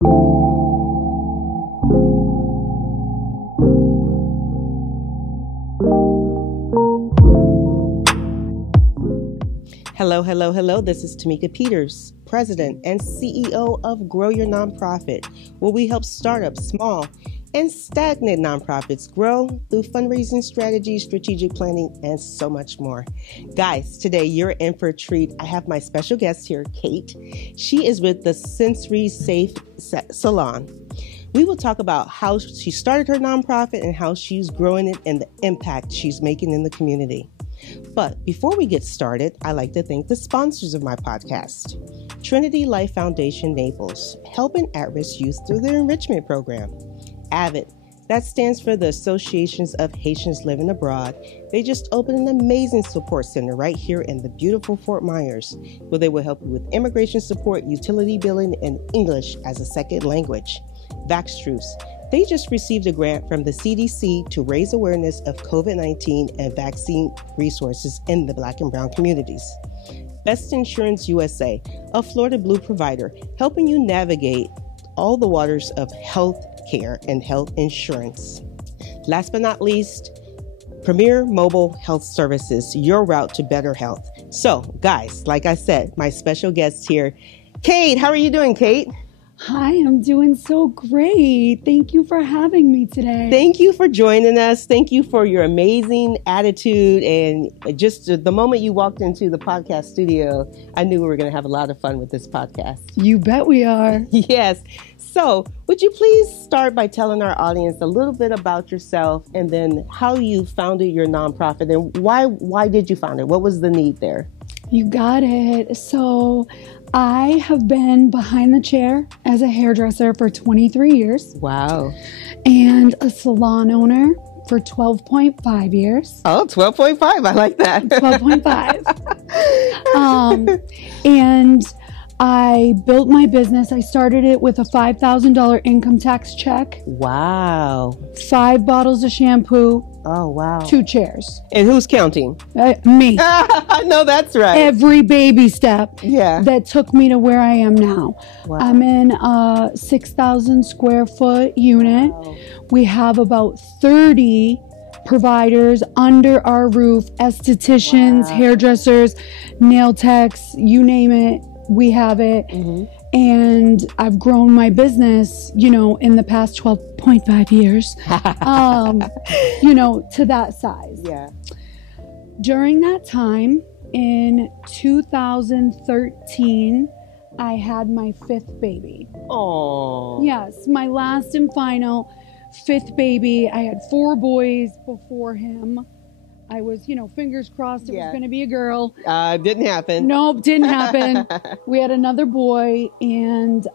Hello, hello, hello. This is Tamika Peters, President and CEO of Grow Your Nonprofit, where we help startups, small and stagnant nonprofits grow through fundraising strategies, strategic planning, and so much more. Guys, today you're in for a treat. I have my special guest here, Kate. She is with the Sensory Safe Salon. We will talk about how she started her nonprofit and how she's growing it and the impact she's making in the community. But before we get started, I'd like to thank the sponsors of my podcast. Trinity Life Foundation Naples, helping at-risk youth through their enrichment program. AVID, that stands for the Associations of Haitians Living Abroad. They just opened an amazing support center right here in the beautiful Fort Myers, where they will help you with immigration support, utility billing, and English as a second language. Vaxtruce, they just received a grant from the CDC to raise awareness of COVID-19 and vaccine resources in the Black and Brown communities. Best Insurance USA, a Florida Blue provider, helping you navigate all the waters of health care and health insurance. Last but not least, Premier Mobile Health Services, your route to better health. So, guys, like I said, my special guest here, Kate. How are you doing, Kate? Hi, I'm doing so great. Thank you for having me today. Thank you for joining us. Thank you for your amazing attitude. And just the moment you walked into the podcast studio, I knew we were going to have a lot of fun with this podcast. You bet we are. Yes. So would you please start by telling our audience a little bit about yourself and then how you founded your nonprofit and why did you found it? What was the need there? You got it. So I have been behind the chair as a hairdresser for 23 years. Wow. And a salon owner for 12.5 years. Oh, 12.5. I like that. 12.5. And I built my business. I started it with a $5,000 income tax check. Wow. 5 bottles of shampoo. Oh, wow. 2 chairs. And who's counting? Me. I know that's right. Every baby step that took me to where I am now. Wow. I'm in a 6,000 square foot unit. Wow. We have about 30 providers under our roof, estheticians, hairdressers, nail techs, you name it. We have it. Mm-hmm. And I've grown my business, in the past 12.5 years, to that size. Yeah. During that time, in 2013, I had my 5th baby. Oh. Yes, my last and final 5th baby. I had 4 boys before him. I was, fingers crossed it was going to be a girl. Didn't happen. Nope, didn't happen. We had another boy, and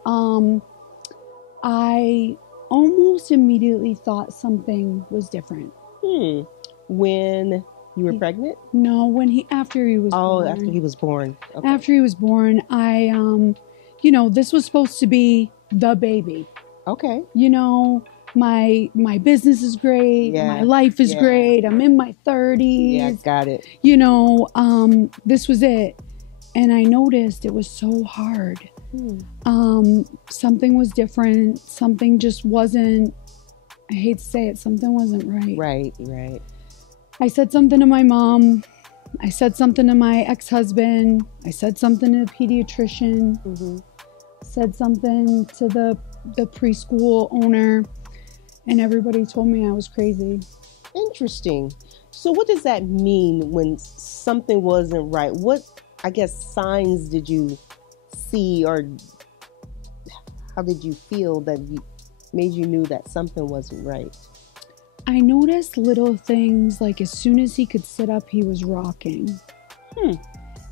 I almost immediately thought something was different. When you were pregnant? No, after he was born. Oh, after he was born. Okay. After he was born, I, this was supposed to be the baby. Okay. My business is great. Yeah. My life is great. I'm in my 30s. Yeah, got it. This was it. And I noticed it was so hard. Something was different. Something just wasn't, I hate to say it, something wasn't right. Right. I said something to my mom. I said something to my ex-husband. I said something to the pediatrician. Mm-hmm. Said something to the preschool owner. And everybody told me I was crazy. Interesting. So what does that mean when something wasn't right? What, signs did you see, or how did you feel that made you knew that something wasn't right? I noticed little things, like as soon as he could sit up, he was rocking.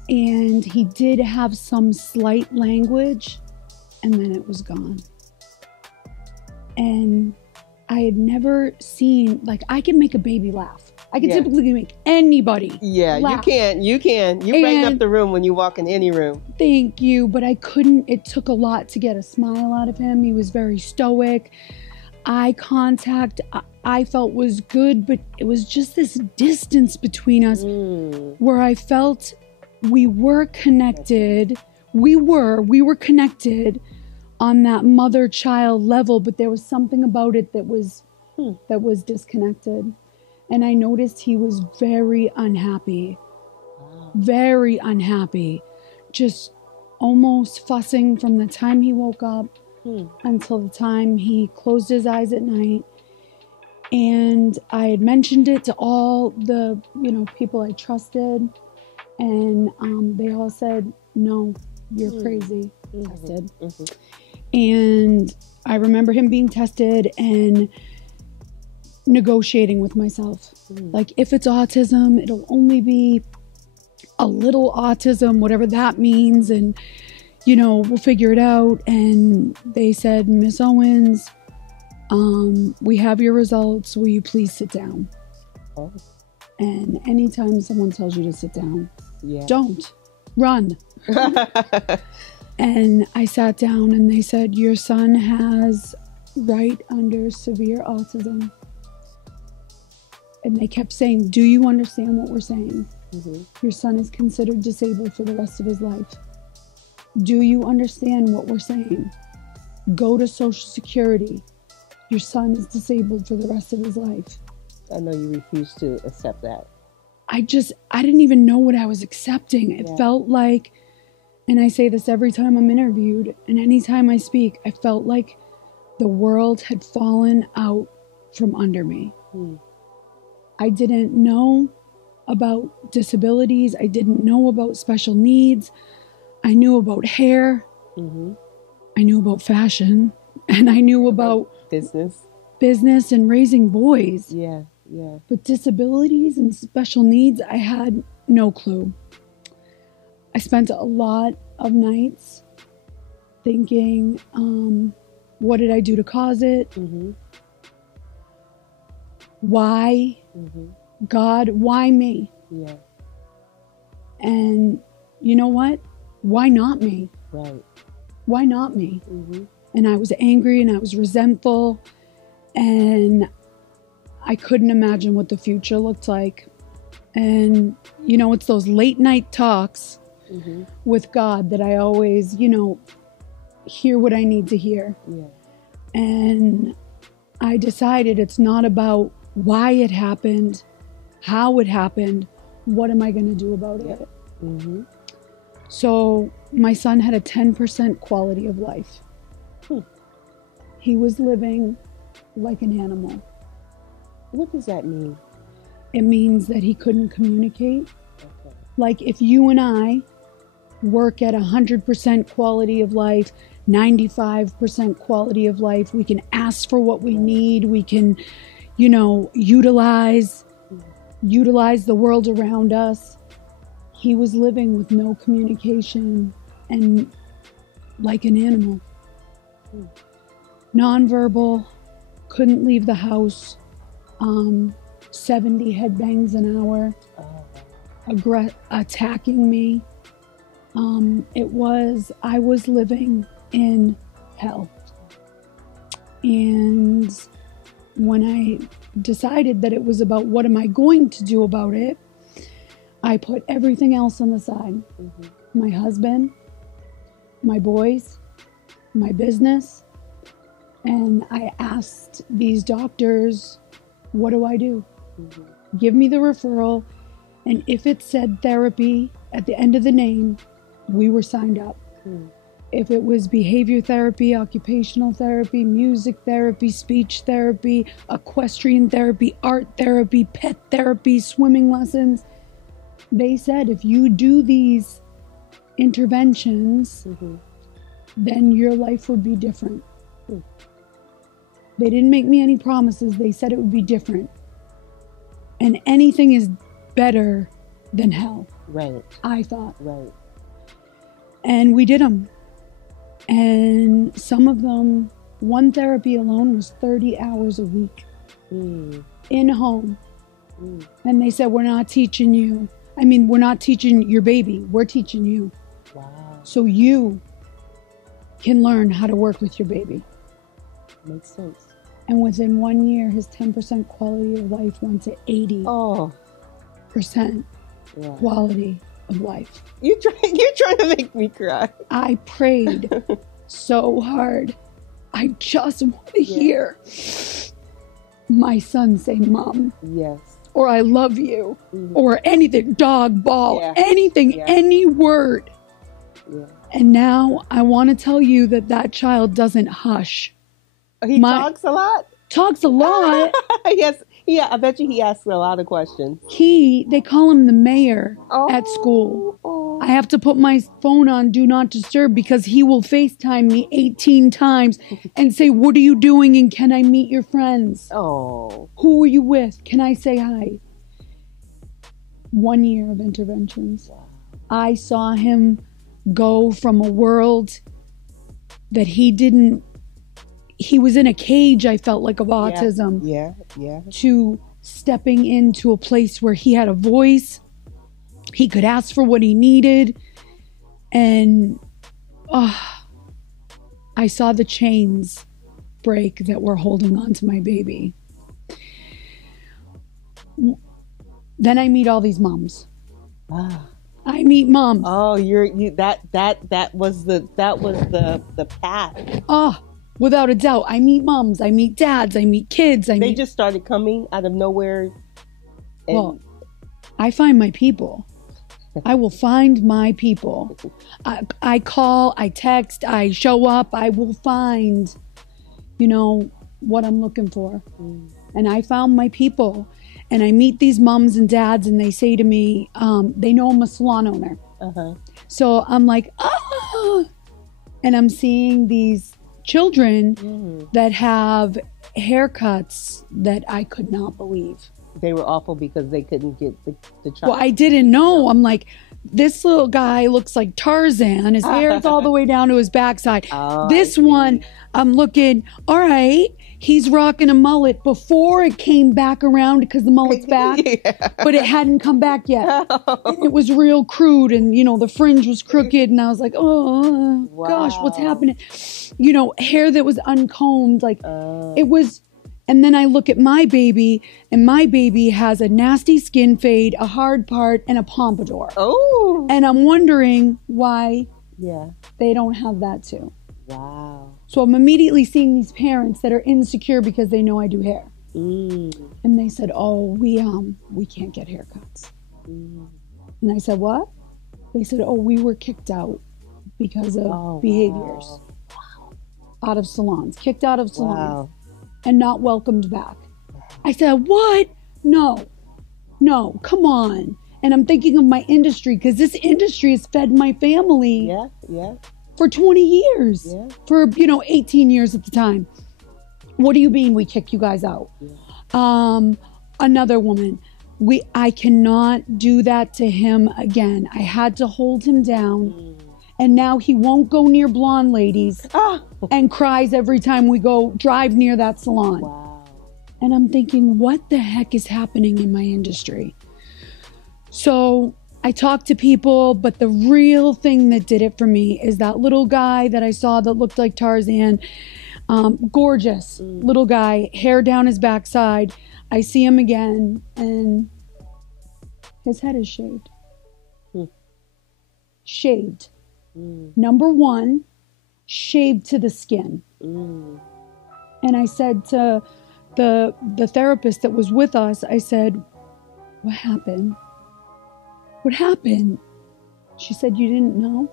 And he did have some slight language, and then it was gone. And I had never seen, I can make a baby laugh. I can typically make anybody laugh. You can. You brighten up the room when you walk in any room. Thank you, but I couldn't. It took a lot to get a smile out of him. He was very stoic. Eye contact, I felt was good, but it was just this distance between us where I felt we were connected. We were connected on that mother-child level, but there was something about it that was disconnected. And I noticed he was very unhappy. Very unhappy. Just almost fussing from the time he woke up until the time he closed his eyes at night. And I had mentioned it to all the, people I trusted. And they all said, no, you're crazy. Tested. And I remember him being tested and negotiating with myself. Like, if it's autism, it'll only be a little autism, whatever that means. And, we'll figure it out. And they said, Miss Owens, we have your results. Will you please sit down? Oh. And anytime someone tells you to sit down, don't. Run. And I sat down and they said, your son has right under severe autism. And they kept saying, do you understand what we're saying? Your son is considered disabled for the rest of his life. Do you understand what we're saying? Go to Social Security. Your son is disabled for the rest of his life. I know you refused to accept that. I didn't even know what I was accepting. It felt like, and I say this every time I'm interviewed and anytime I speak, I felt like the world had fallen out from under me. I didn't know about disabilities. I didn't know about special needs. I knew about hair. I knew about fashion. And I knew about business and raising boys. But disabilities and special needs, I had no clue. I spent a lot of nights thinking, what did I do to cause it? Why? God, why me? And you know what? Why not me? Why not me? And I was angry and I was resentful and I couldn't imagine what the future looked like. And, it's those late night talks with God that I always, hear what I need to hear. And I decided it's not about why it happened, how it happened, what am I going to do about it? So my son had a 10% quality of life. He was living like an animal. What does that mean? It means that he couldn't communicate. Like if you and I work at 100% quality of life, 95% quality of life, we can ask for what we need. We can, utilize the world around us. He was living with no communication and like an animal. Nonverbal, couldn't leave the house, 70 headbangs an hour, attacking me. I was living in hell. And when I decided that it was about what am I going to do about it, I put everything else on the side. My husband, my boys, my business. And I asked these doctors, what do I do? Give me the referral. And if it said therapy at the end of the name, we were signed up. If it was behavior therapy, occupational therapy, music therapy, speech therapy, equestrian therapy, art therapy, pet therapy, swimming lessons, they said if you do these interventions, then your life would be different. They didn't make me any promises. They said it would be different. And anything is better than hell. I thought. And we did them. And some of them, one therapy alone was 30 hours a week in home. And they said, we're not teaching you. We're not teaching your baby. We're teaching you. So you can learn how to work with your baby. Makes sense. And within 1 year, his 10% quality of life went to 80% quality of life. You're trying to make me cry. I prayed so hard. I just want to hear my son say, Mom. Yes. Or I love you. Or anything, dog, ball, anything, any word. Yeah. And now I want to tell you that child doesn't hush. He talks a lot? Talks a lot. Yes. Yeah, I bet you he asks a lot of questions. They call him the mayor at school. I have to put my phone on Do Not Disturb because he will FaceTime me 18 times and say, what are you doing and can I meet your friends? Oh. Who are you with? Can I say hi? 1 year of interventions. I saw him go from a world that he was in a cage, I felt like, of autism. Yeah. To stepping into a place where he had a voice. He could ask for what he needed. And I saw the chains break that were holding on to my baby. Then I meet all these moms. I meet moms. Oh, that was the path. Without a doubt. I meet moms, I meet dads, I meet kids. They just started coming out of nowhere. Well, I find my people. I will find my people. I call, I text, I show up. I will find, what I'm looking for. And I found my people. And I meet these moms and dads and they say to me, they know I'm a salon owner. So I'm like, and I'm seeing these children that have haircuts that I could not believe. They were awful because they couldn't get the child. Well, I didn't know. I'm like, this little guy looks like Tarzan. His hair is all the way down to his backside. This one, I'm looking, all right, he's rocking a mullet before it came back around because the mullet's back, but it hadn't come back yet. And it was real crude and, the fringe was crooked. And I was like, gosh, what's happening? Hair that was uncombed. Like it was. And then I look at my baby, and my baby has a nasty skin fade, a hard part, and a pompadour. Oh. And I'm wondering why they don't have that too. Wow. So I'm immediately seeing these parents that are insecure because they know I do hair. And they said, we can't get haircuts. And I said, what? They said, we were kicked out because of behaviors. Wow. Out of salons, kicked out of salons. Wow. And not welcomed back. I said, what? No, come on. And I'm thinking of my industry because this industry has fed my family for 20 years, for, 18 years at the time. What do you mean we kick you guys out? Another woman, I cannot do that to him again. I had to hold him down. And now he won't go near blonde ladies and cries every time we go drive near that salon. Wow. And I'm thinking, what the heck is happening in my industry? So I talked to people, but the real thing that did it for me is that little guy that I saw that looked like Tarzan. Gorgeous little guy, hair down his backside. I see him again and his head is shaved. Shaved. Number one, shaved to the skin. And I said to the therapist that was with us, I said, what happened? What happened? She said, you didn't know?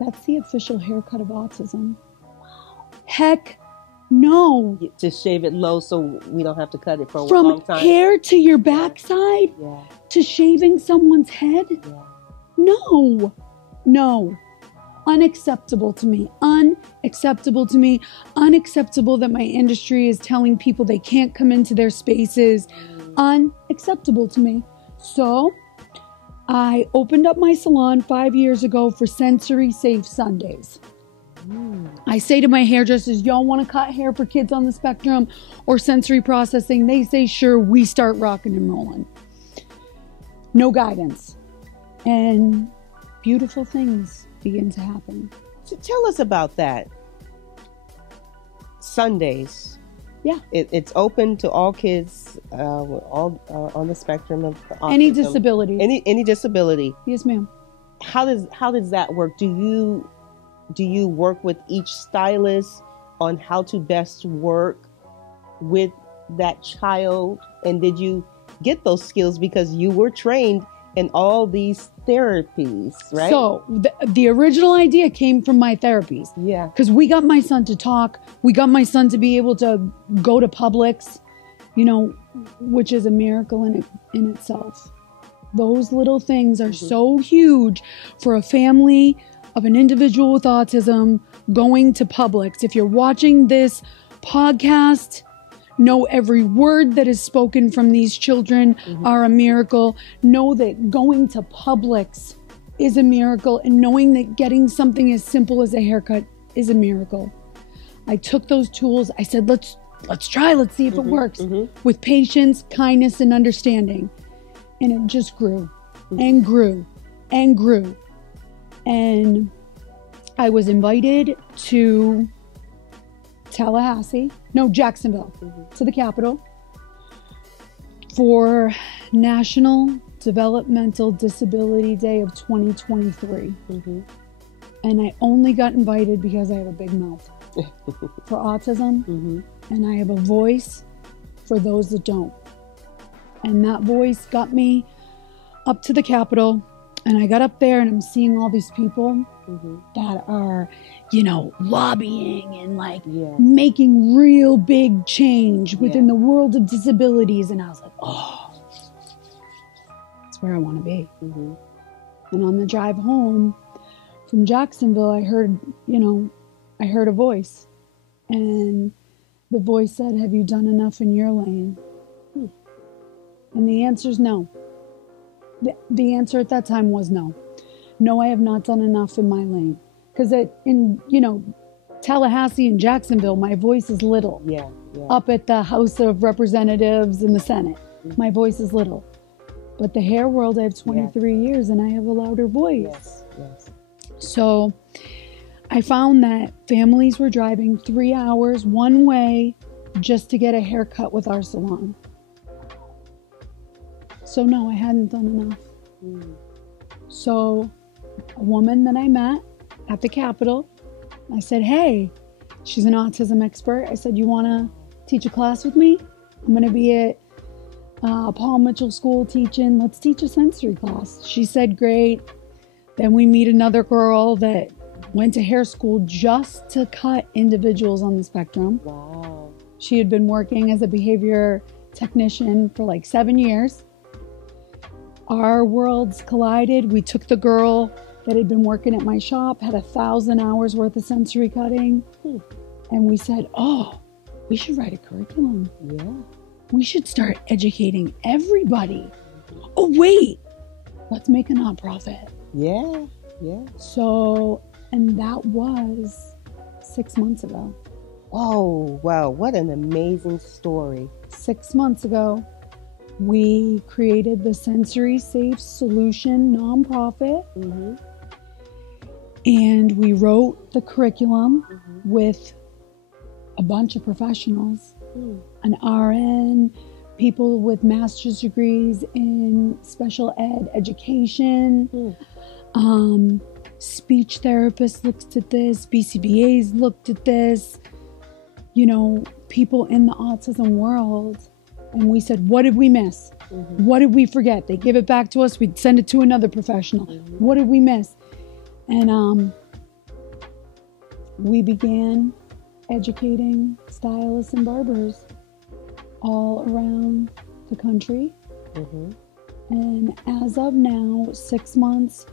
That's the official haircut of autism. Wow. Heck no. To shave it low so we don't have to cut it for a long time. From hair to your backside to shaving someone's head? No. Unacceptable to me. Unacceptable to me. Unacceptable that my industry is telling people they can't come into their spaces. Unacceptable to me. So I opened up my salon 5 years ago for Sensory Safe Sundays. I say to my hairdressers, y'all want to cut hair for kids on the spectrum or sensory processing? They say, sure. We start rocking and rolling. No guidance. And beautiful things begin to happen. So tell us about that. Sundays. Yeah. It's open to all kids, all on the spectrum of autism. Any disability. Any disability. Yes, ma'am. How does that work? Do you do you work with each stylist on how to best work with that child? And did you get those skills because you were trained in all these therapies, right? So the original idea came from my therapies. Yeah. Because we got my son to talk. We got my son to be able to go to Publix, which is a miracle in itself. Those little things are so huge for a family of an individual with autism going to Publix. If you're watching this podcast, know every word that is spoken from these children are a miracle. Know that going to Publix is a miracle, and knowing that getting something as simple as a haircut is a miracle. I took those tools. I said, let's try. Let's see if it works. With patience, kindness, and understanding. And it just grew and grew and grew. And I was invited to Jacksonville, to the Capitol for National Developmental Disability Day of 2023. And I only got invited because I have a big mouth for autism, and I have a voice for those that don't. And that voice got me up to the Capitol, and I got up there and I'm seeing all these people that are, lobbying and making real big change within the world of disabilities. And I was like, oh, that's where I want to be. And on the drive home from Jacksonville, I heard a voice, and the voice said, have you done enough in your lane? And the answer is no. The answer at that time was no. No, I have not done enough in my lane. Because in Tallahassee and Jacksonville, my voice is little. Yeah. Up at the House of Representatives and the Senate, my voice is little. But the hair world, I have 23 years and I have a louder voice. Yes. So I found that families were driving 3 hours one way just to get a haircut with our salon. So no, I hadn't done enough. So a woman that I met at the Capitol, I said, hey, she's an autism expert. I said, you want to teach a class with me? I'm going to be at Paul Mitchell School teaching. Let's teach a sensory class. She said, great. Then we meet another girl that went to hair school just to cut individuals on the spectrum. Wow. She had been working as a behavior technician for like 7 years. Our worlds collided. We took the girl that had been working at my shop, had 1,000 hours worth of sensory cutting. And we said, oh, we should write a curriculum. Yeah. We should start educating everybody. Oh, wait, let's make a nonprofit. Yeah. So, and that was 6 months ago. Oh, wow. What an amazing story. 6 months ago, we created the Sensory Safe Solution nonprofit. And we wrote the curriculum with a bunch of professionals, an RN, people with master's degrees in special ed education, speech therapists looked at this, BCBAs looked at this, people in the autism world. And we said, what did we miss? What did we forget? They give it back to us. We'd send it to another professional. What did we miss? And we began educating stylists and barbers all around the country. And as of now, 6 months,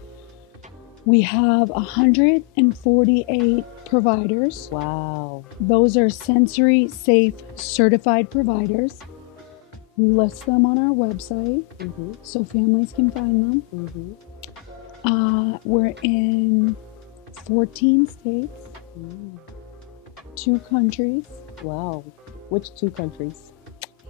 we have 148 providers. Wow. Those are Sensory Safe certified providers. We list them on our website so families can find them. We're in 14 states, 2 countries. Wow. Which 2 countries?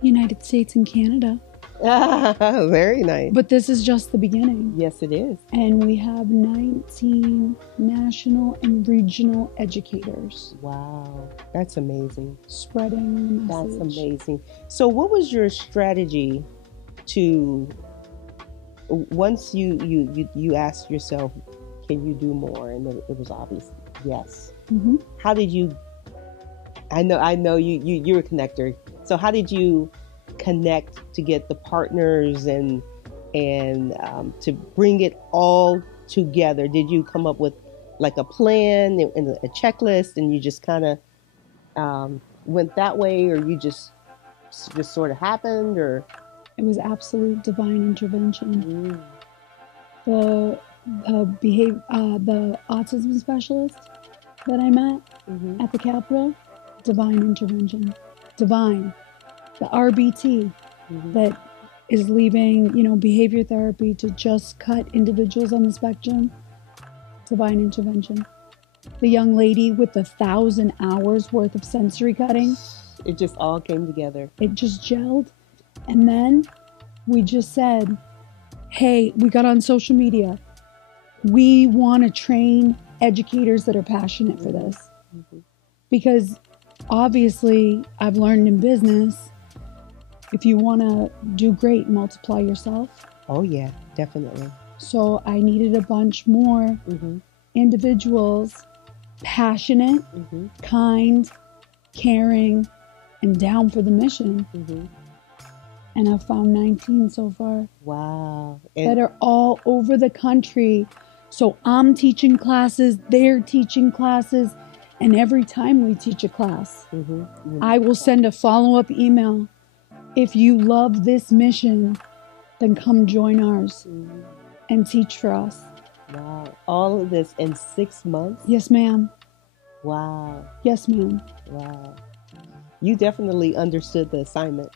United States and Canada. Very nice. But this is just the beginning. Yes, it is. And we have 19 national and regional educators. Wow. That's amazing. Spreading the message. That's amazing. So what was your strategy to, once you asked yourself, can you do more? And it was obvious Yes. Mm-hmm. How did you? I know you're a connector. So how did you connect to get the partners and to bring it all together? Did you come up with like a plan and a checklist, and you just kind of went that way, or you just sort of happened, or? It was absolute divine intervention. Mm. The autism specialist that I met at the Capitol, divine intervention, divine. The RBT that is leaving, behavior therapy to just cut individuals on the spectrum, divine intervention. The young lady with 1,000 hours worth of sensory cutting. It just all came together. It just gelled. And then we just said, hey, we got on social media. We want to train educators that are passionate for this. Because obviously, I've learned in business, if you want to do great, multiply yourself. Oh, yeah, definitely. So I needed a bunch more individuals, passionate, kind, caring, and down for the mission. And I've found 19 so far. Wow. That are all over the country. So I'm teaching classes, they're teaching classes, and every time we teach a class, I will send a follow-up email. If you love this mission, then come join ours and teach for us. Wow. All of this in 6 months? Yes, ma'am. Wow. Yes, ma'am. Wow. You definitely understood the assignment.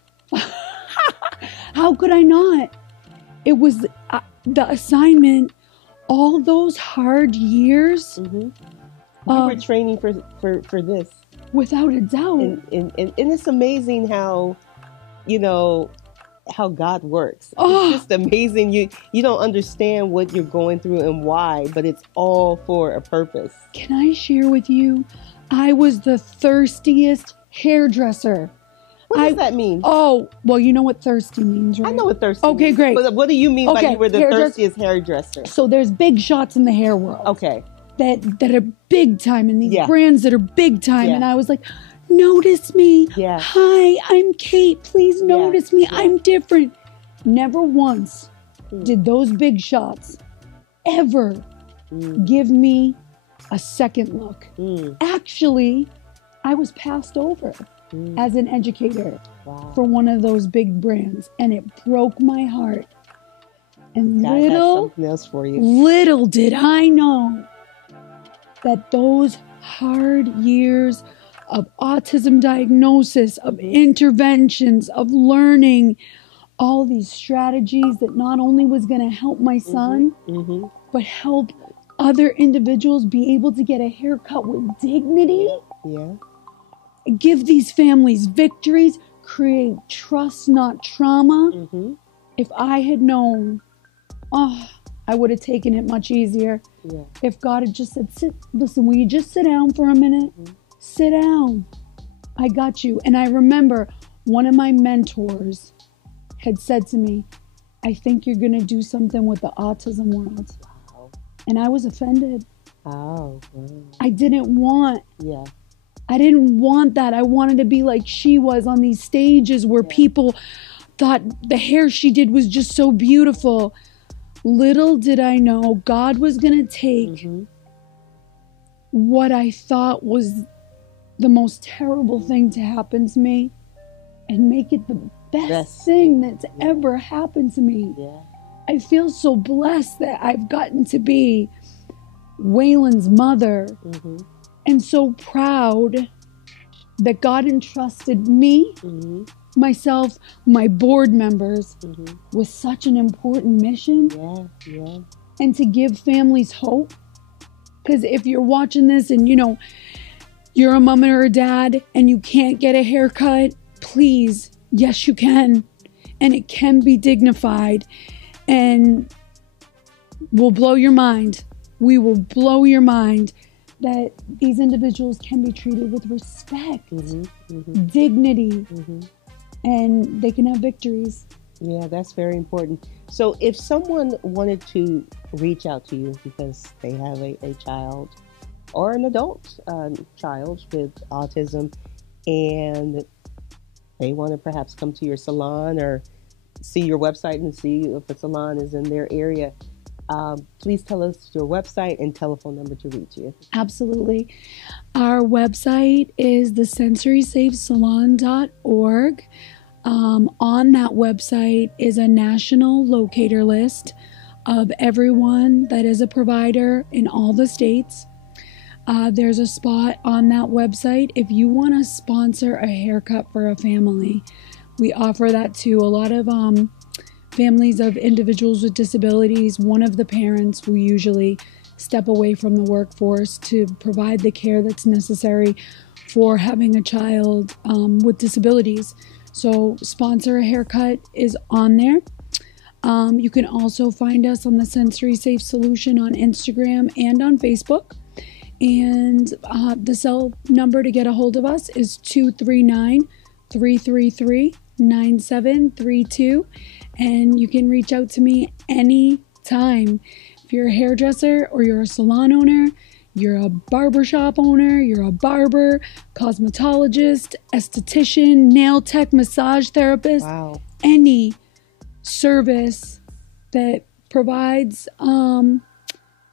How could I not? It was the assignment, all those hard years. You were training for this. Without a doubt. And it's amazing how, how God works. Oh. It's just amazing. You don't understand what you're going through and why, but it's all for a purpose. Can I share with you? I was the thirstiest hairdresser. What does that mean? Oh, well, you know what thirsty means, right? I know what thirsty means. Okay, great. But what do you mean by you were the thirstiest hairdresser? So there's big shots in the hair world. Okay. That are big time, and these brands that are big time. And I was like, notice me. Yeah. Hi, I'm Kate. Please notice me. I'm different. Never once did those big shots ever give me a second look. Actually, I was passed over as an educator for one of those big brands, and it broke my heart. And God has something else for you. Little did I know that those hard years of autism diagnosis, of interventions, of learning all these strategies that not only was going to help my son, but help other individuals be able to get a haircut with dignity. Yeah. Give these families victories, create trust, not trauma. If I had known, I would have taken it much easier. Yeah. If God had just said, listen, will you just sit down for a minute? Sit down. I got you. And I remember one of my mentors had said to me, I think you're going to do something with the autism world. Wow. And I was offended. Oh, wow. I didn't want that. I wanted to be like she was on these stages where people thought the hair she did was just so beautiful. Little did I know God was going to take what I thought was the most terrible thing to happen to me and make it the best thing that's ever happened to me. Yeah. I feel so blessed that I've gotten to be Waylon's mother, and so proud that God entrusted me, myself, my board members with such an important mission. Yeah. And to give families hope. Because if you're watching this and you're a mom or a dad and you can't get a haircut, please, yes you can. And it can be dignified. And we'll blow your mind. We will blow your mind that these individuals can be treated with respect, dignity, and they can have victories. Yeah, that's very important. So if someone wanted to reach out to you because they have a child or an adult child with autism, and they want to perhaps come to your salon or see your website and see if a salon is in their area, please tell us your website and telephone number to reach you. Absolutely. Our website is the sensorysafesalon.org. On that website is a national locator list of everyone that is a provider in all the states. There's a spot on that website if you want to sponsor a haircut for a family. We offer that to a lot of families of individuals with disabilities. One of the parents will usually step away from the workforce to provide the care that's necessary for having a child with disabilities. So sponsor a haircut is on there. You can also find us on the Sensory Safe Solution on Instagram and on Facebook. And the cell number to get a hold of us is 239-333-9732. And you can reach out to me anytime. If you're a hairdresser or you're a salon owner, you're a barbershop owner, you're a barber, cosmetologist, esthetician, nail tech, massage therapist, Wow. any service that provides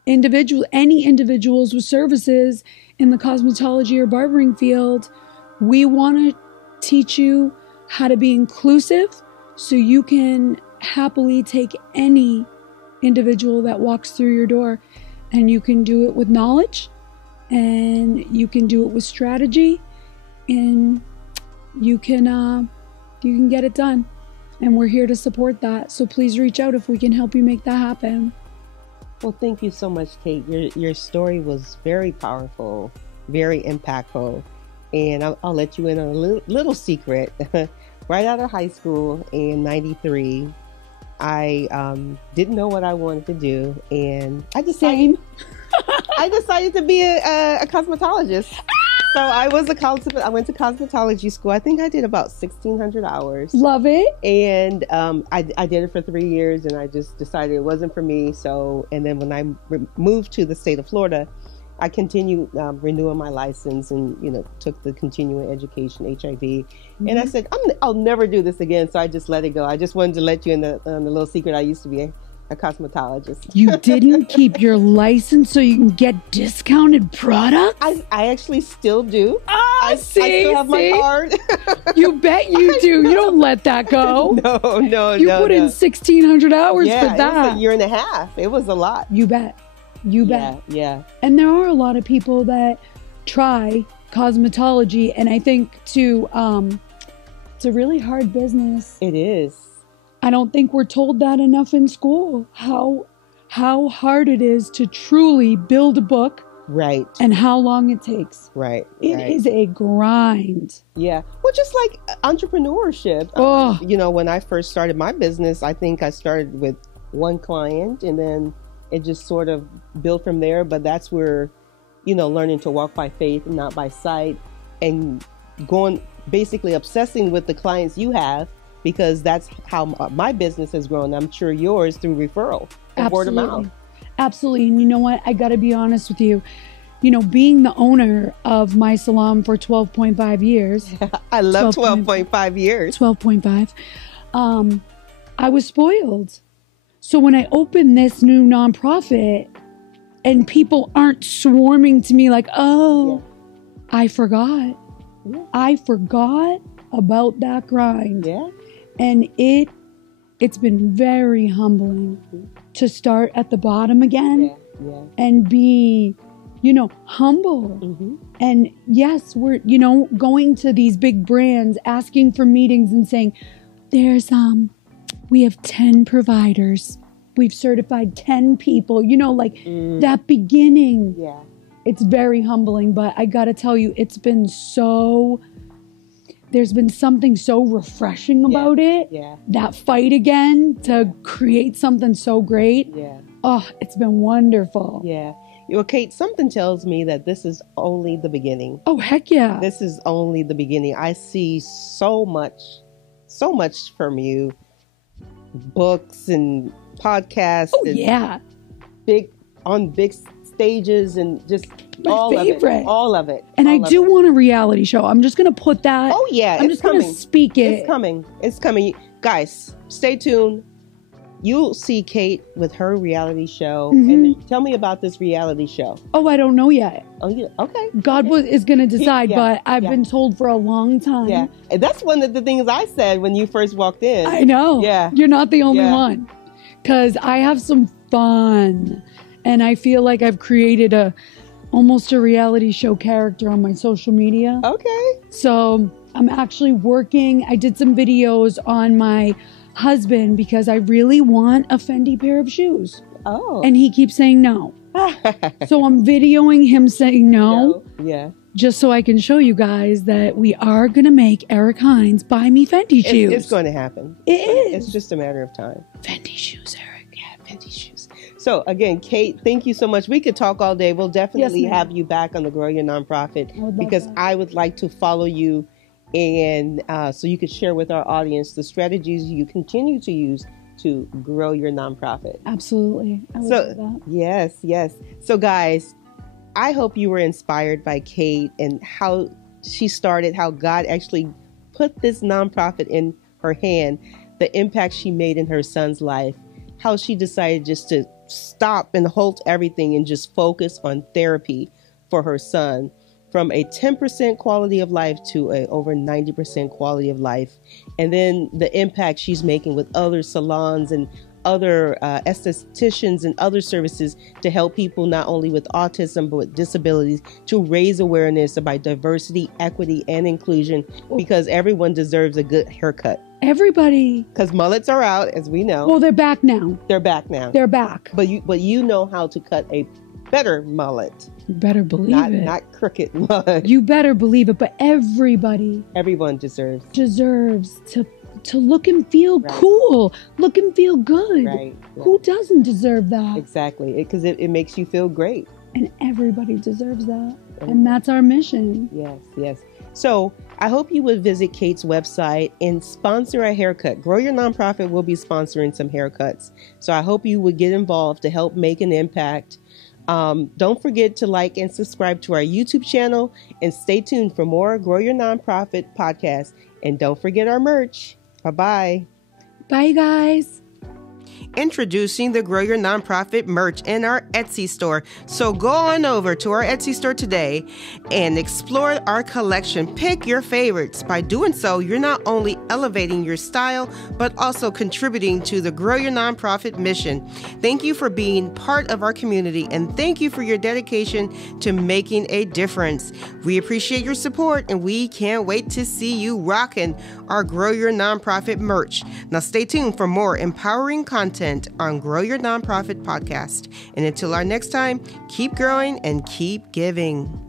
individuals with services in the cosmetology or barbering field, we want to teach you how to be inclusive so you can happily take any individual that walks through your door, and you can do it with knowledge, and you can do it with strategy, and you can get it done. And we're here to support that. So please reach out if we can help you make that happen. Well, thank you so much, Kate. Your story was very powerful, very impactful. And I'll let you in on a little secret. Right out of high school in '93, I didn't know what I wanted to do. And I decided to be a cosmetologist. So I went to cosmetology school. I think I did about 1,600 hours. Love it. And I did it for 3 years, and I just decided it wasn't for me. So, and then when I moved to the state of Florida, I continued renewing my license and, took the continuing education, HIV. Mm-hmm. And I said, I'll never do this again. So I just let it go. I just wanted to let you in the little secret. I used to be a cosmetologist. You didn't keep your license so you can get discounted products? I actually still do. I still have my card. You bet you do. You don't let that go. No. You put in 1,600 hours for that. It was a year and a half. It was a lot. You bet. Yeah. And there are a lot of people that try cosmetology, and I think too, it's a really hard business. It is. I don't think we're told that enough in school, how hard it is to truly build a book. Right. And how long it takes. Right. It is a grind. Yeah. Well, just like entrepreneurship. Oh. When I first started my business, I think I started with one client, and then it just sort of built from there. But that's where, learning to walk by faith and not by sight, and basically obsessing with the clients you have, because that's how my business has grown. I'm sure yours through referral and word of mouth. Absolutely. And you know what? I got to be honest with you. Being the owner of my salon for 12.5 years. I love 12.5 years. 12.5. I was spoiled. So when I opened this new nonprofit and people aren't swarming to me like, I forgot. Yeah. I forgot about that grind. Yeah. And it's been very humbling to start at the bottom again and be, humble. Mm-hmm. And yes, we're, going to these big brands, asking for meetings and saying, we have 10 providers. We've certified 10 people, that beginning. Yeah. It's very humbling, but I got to tell you, there's been something so refreshing about it. Yeah. That fight again to create something so great. Yeah. Oh, it's been wonderful. Yeah. Kate, something tells me that this is only the beginning. Oh, heck yeah. This is only the beginning. I see so much from you. Books and podcasts. Oh, yeah. Big stages and just My all favorite. of it. All of it. And all I of do it. want a reality show. I'm just going to put that. Oh, yeah. I'm just going to speak it. It's coming. It's coming. Guys, stay tuned. You'll see Kate with her reality show. Mm-hmm. And tell me about this reality show. Oh, I don't know yet. Oh, yeah. Okay. God is going to decide, Yeah, but I've been told for a long time. Yeah. And that's one of the things I said when you first walked in. I know. Yeah. You're not the only Yeah. one. Because I have some fun. And I feel like I've created almost a reality show character on my social media. Okay. So I'm actually working. I did some videos on my husband because I really want a Fendi pair of shoes. Oh. And he keeps saying no. So I'm videoing him saying no. Yeah. Just so I can show you guys that we are going to make Eric Hines buy me Fendi shoes. It's going to happen. It's just a matter of time. Fendi shoes, Eric. Yeah, Fendi shoes. So again, Kate, thank you so much. We could talk all day. We'll definitely have you back on the Grow Your Nonprofit because I would like to follow you, and so you could share with our audience the strategies you continue to use to grow your nonprofit. Absolutely. I would do that. Yes. So guys, I hope you were inspired by Kate and how she started, how God actually put this nonprofit in her hand, the impact she made in her son's life, how she decided just to stop and halt everything and just focus on therapy for her son, from a 10% quality of life to a over 90% quality of life. And then the impact she's making with other salons and other estheticians and other services to help people not only with autism but with disabilities, to raise awareness about diversity, equity, and inclusion, because everyone deserves a good haircut. Everybody. Because mullets are out, as we know. Well, they're back now. They're back now. They're back. But you know how to cut a better mullet. You better believe it. Not crooked mullet. You better believe it. But everyone deserves to look and feel cool, look and feel good. Right. Who doesn't deserve that? Exactly. Because it makes you feel great. And everybody deserves that. And that's our mission. Yes. So I hope you would visit Kate's website and sponsor a haircut. Grow Your Nonprofit will be sponsoring some haircuts. So I hope you would get involved to help make an impact. Don't forget to like and subscribe to our YouTube channel, and stay tuned for more Grow Your Nonprofit podcasts. And don't forget our merch. Bye-bye. Bye, guys. Introducing the Grow Your Nonprofit merch in our Etsy store. So go on over to our Etsy store today and explore our collection. Pick your favorites. By doing so, you're not only elevating your style, but also contributing to the Grow Your Nonprofit mission. Thank you for being part of our community, and thank you for your dedication to making a difference. We appreciate your support, and we can't wait to see you rocking our Grow Your Nonprofit merch. Now stay tuned for more empowering content on Grow Your Nonprofit podcast. And until our next time, keep growing and keep giving.